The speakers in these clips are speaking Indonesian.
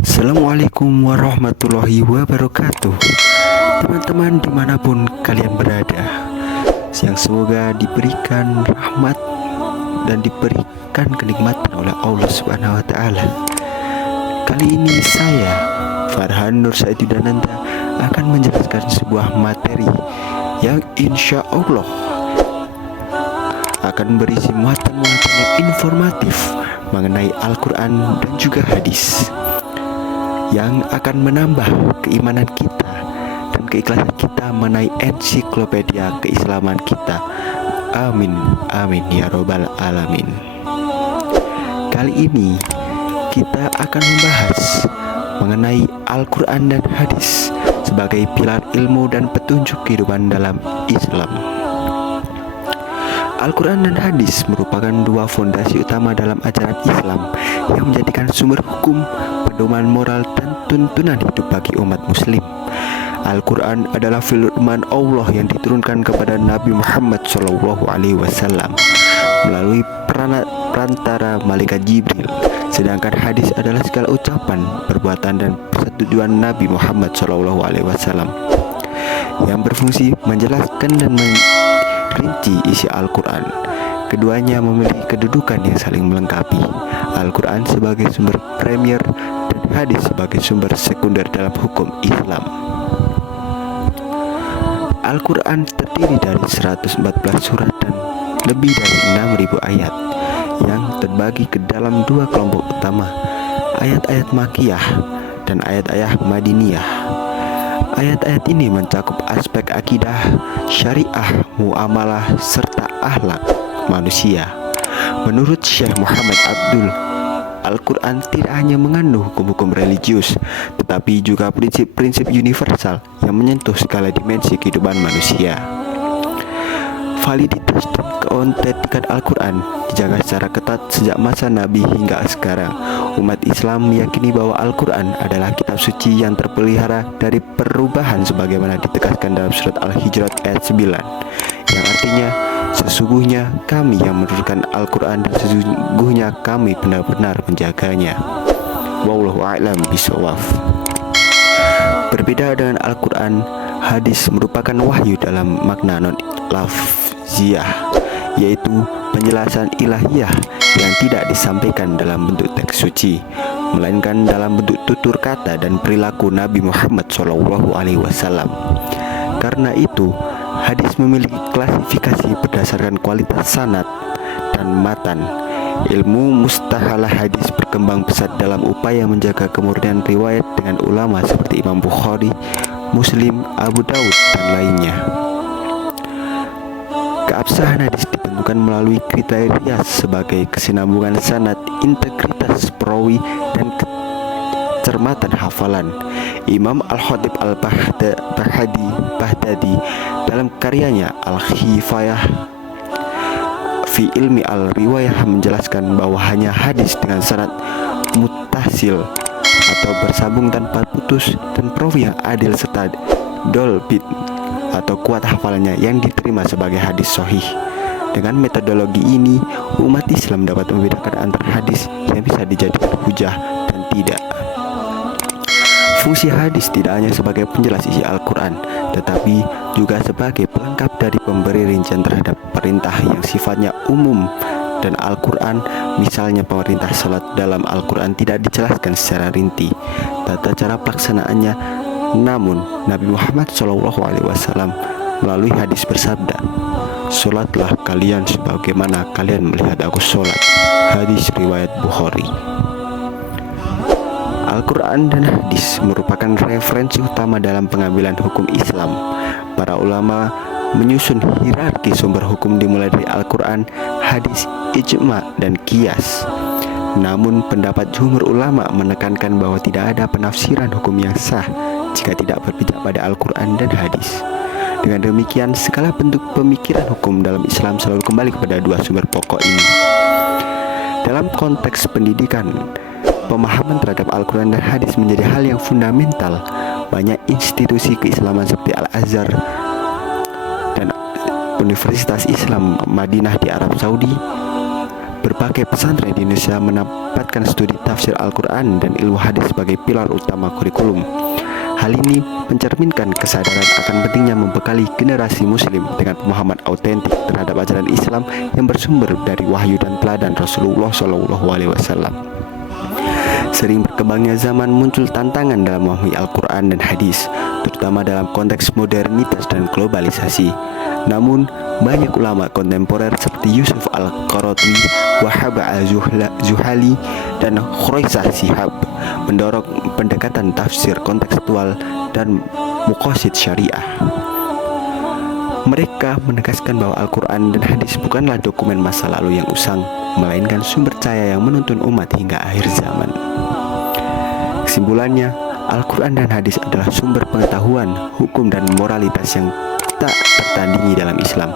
Assalamualaikum warahmatullahi wabarakatuh. Teman-teman dimanapun kalian berada, yang semoga diberikan rahmat dan diberikan kenikmatan oleh Allah Subhanahu wa Ta'ala. Kali ini saya, Farhan Nur Saididananda, akan menjelaskan sebuah materi yang insya Allah akan berisi muatan-muatan yang informatif mengenai Al-Quran dan juga hadis, yang akan menambah keimanan kita dan keikhlasan kita mengenai ensiklopedia keislaman kita. Amin, amin ya robbal alamin. Kali ini kita akan membahas mengenai Al-Quran dan hadis sebagai pilar ilmu dan petunjuk kehidupan dalam Islam. Al-Quran dan hadis merupakan dua fondasi utama dalam ajaran Islam yang menjadikan sumber hukum, pedoman moral, dan tuntunan hidup bagi umat muslim. Al-Quran adalah firman Allah yang diturunkan kepada Nabi Muhammad SAW melalui perantara malaikat Jibril. Sedangkan hadis adalah segala ucapan, perbuatan, dan persetujuan Nabi Muhammad SAW yang berfungsi menjelaskan dan rinci isi Al-Quran. Keduanya memiliki kedudukan yang saling melengkapi. Al-Quran sebagai sumber premier dan hadis sebagai sumber sekunder dalam hukum Islam. Al-Quran terdiri dari 114 surat dan lebih dari 6.000 ayat yang terbagi ke dalam dua kelompok utama, ayat-ayat Makkiyah dan ayat-ayat Madiniyah. Ayat-ayat ini mencakup aspek akidah, syariah, muamalah, serta akhlak manusia. Menurut Syekh Muhammad Abdul, Al-Quran tidak hanya mengandung hukum-hukum religius, tetapi juga prinsip-prinsip universal yang menyentuh segala dimensi kehidupan manusia. Validitas dan keautentikan Al-Quran dijaga secara ketat sejak masa Nabi hingga sekarang. Umat Islam meyakini bahwa Al-Quran adalah kitab suci yang terpelihara dari perubahan sebagaimana ditegaskan dalam surat Al-Hijrat ayat 9, yang artinya sesungguhnya kami yang menurunkan Al-Quran dan sesungguhnya kami benar-benar menjaganya. Wallahu a'lam bishawab. Berbeda dengan Al-Quran, hadis merupakan wahyu dalam makna non-lafziyah, yaitu penjelasan ilahiyah yang tidak disampaikan dalam bentuk teks suci, melainkan dalam bentuk tutur kata dan perilaku Nabi Muhammad SAW. Karena itu, hadis memiliki klasifikasi berdasarkan kualitas sanad dan matan. Ilmu mustahalah hadis berkembang pesat dalam upaya menjaga kemurnian riwayat dengan ulama seperti Imam Bukhari, Muslim, Abu Daud, dan lainnya. Keabsahan hadis ditentukan melalui kriteria sebagai kesinambungan sanad, integritas perawi, dan kecermatan hafalan. Imam Al-Khatib Al-Baghdadi dalam karyanya Al-Khifayah fi Ilmi Al-Riwayah menjelaskan bahwa hanya hadis dengan sanad muttasil atau bersambung tanpa putus dan perawi yang adil serta dolbit atau kuat hafalannya yang diterima sebagai hadis sahih. Dengan metodologi ini, umat Islam dapat membedakan antara hadis yang bisa dijadikan hujah dan tidak. Fungsi hadis tidak hanya sebagai penjelas isi Al-Quran, tetapi juga sebagai pelengkap dari pemberi rincian terhadap perintah yang sifatnya umum. Dan Al-Quran, misalnya perintah salat dalam Al-Quran tidak dijelaskan secara rinci tata cara pelaksanaannya. Namun Nabi Muhammad SAW melalui hadis bersabda, "Sholatlah kalian sebagaimana kalian melihat aku sholat." Hadis riwayat Bukhari. Al-Quran dan hadis merupakan referensi utama dalam pengambilan hukum Islam. Para ulama menyusun hierarki sumber hukum dimulai dari Al-Quran, hadis, ijma, dan qiyas. Namun pendapat jumhur ulama menekankan bahwa tidak ada penafsiran hukum yang sah jika tidak berpijak pada Al-Quran dan hadis. Dengan demikian, segala bentuk pemikiran hukum dalam Islam selalu kembali kepada dua sumber pokok ini. Dalam konteks pendidikan, pemahaman terhadap Al-Quran dan hadis menjadi hal yang fundamental. Banyak institusi keislaman seperti Al-Azhar dan Universitas Islam Madinah di Arab Saudi Berbagai pesantren di Indonesia menempatkan studi tafsir Al-Quran dan ilmu hadis sebagai pilar utama kurikulum. Hal ini mencerminkan kesadaran akan pentingnya membekali generasi muslim dengan pemahaman autentik terhadap ajaran Islam yang bersumber dari wahyu dan teladan Rasulullah SAW. Sering berkembangnya zaman, muncul tantangan dalam memahami Al-Quran dan hadis, terutama dalam konteks modernitas dan globalisasi. Namun, banyak ulama kontemporer seperti Yusuf Al-Qaradawi, Wahab Al-Zuhali, dan Khuraisah Shihab mendorong pendekatan tafsir kontekstual dan muqasid syariah. Mereka menegaskan bahwa Al-Quran dan hadis bukanlah dokumen masa lalu yang usang, melainkan sumber cahaya yang menuntun umat hingga akhir zaman. Kesimpulannya, Al-Quran dan hadis adalah sumber pengetahuan, hukum, dan moralitas yang tak tertandingi dalam Islam.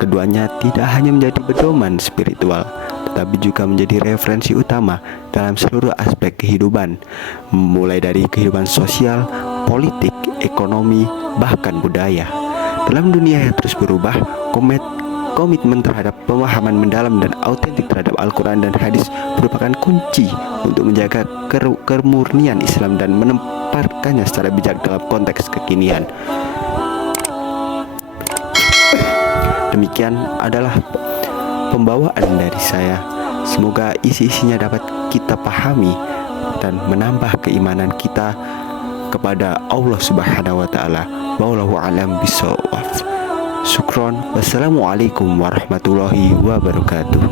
Keduanya tidak hanya menjadi pedoman spiritual, tetapi juga menjadi referensi utama dalam seluruh aspek kehidupan, mulai dari kehidupan sosial, politik, ekonomi, bahkan budaya. Dalam dunia yang terus berubah, komitmen terhadap pemahaman mendalam dan autentik terhadap Al-Quran dan hadis merupakan kunci untuk menjaga kemurnian Islam dan menempatkannya secara bijak dalam konteks kekinian. Demikian adalah pembawaan dari saya. Semoga isi-isinya dapat kita pahami dan menambah keimanan kita kepada Allah Subhanahu wa taala. Wallahu a'lam bishawab. Syukron. Wassalamualaikum warahmatullahi wabarakatuh.